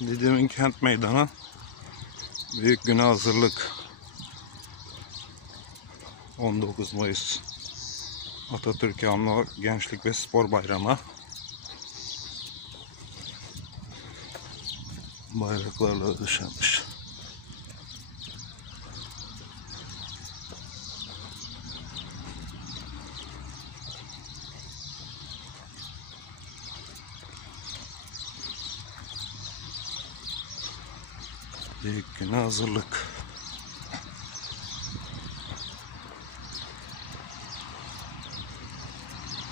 Didim'in kent meydanı. Büyük güne hazırlık. 19 Mayıs. Atatürk Anma Gençlik ve Spor Bayramı. Bayraklarla döşenmiş. Büyük güne hazırlık.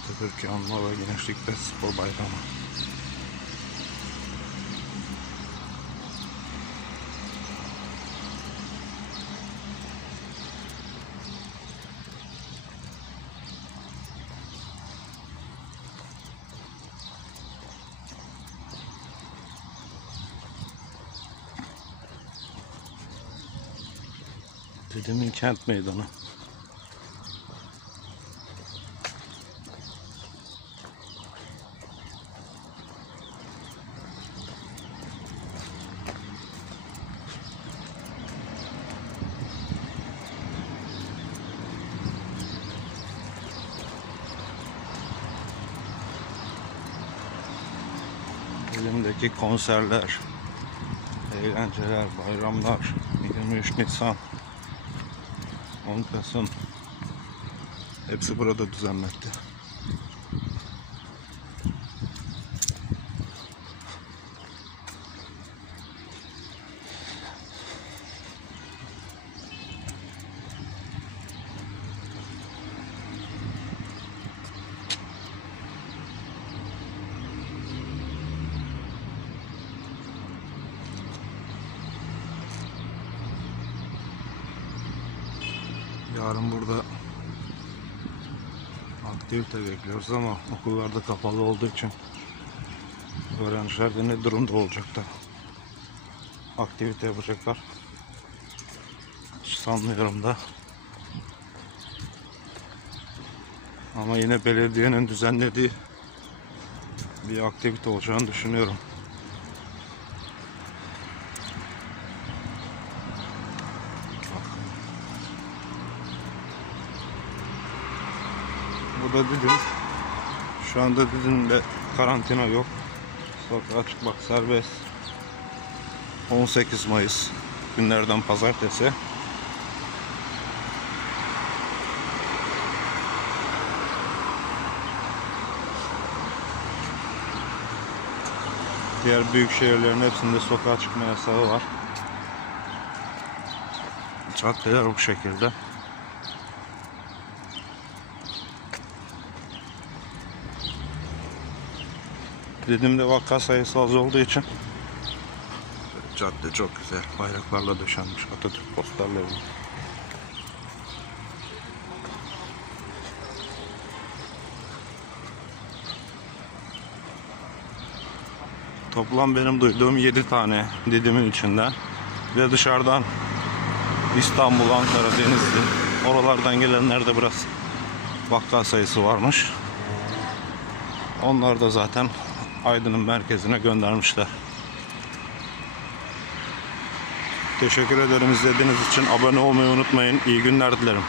Atatürk Anma ve Gençlik ve Spor Bayramı. Dedemin kent meydanı. Elimdeki konserler, eğlenceler, bayramlar, 23 Nisan, 10 Kasım hepsi burada düzenlendi. Yarın burada aktivite bekliyoruz ama okullarda kapalı olduğu için öğrenciler de ne durumda olacak da aktivite yapacaklar. Hiç sanmıyorum da. Ama yine belediyenin düzenlediği bir aktivite olacağını düşünüyorum. Bu da Didim. Şu anda Didim'de karantina yok. Sokağa çıkmak serbest. 18 Mayıs günlerden pazartesi. Diğer büyük şehirlerin hepsinde sokağa çıkma yasağı var. Caddeler bu şekilde. Dediğimde vaka sayısı az olduğu için cadde çok güzel. Bayraklarla döşenmiş. Atatürk posterleri. Toplam benim duyduğum 7 tane Didim'in içinden ve dışarıdan İstanbul, Ankara, Denizli oralardan gelenler de biraz vaka sayısı varmış. Onlar da zaten Aydın'ın merkezine göndermişler. Teşekkür ederim izlediğiniz için. Abone olmayı unutmayın. İyi günler dilerim.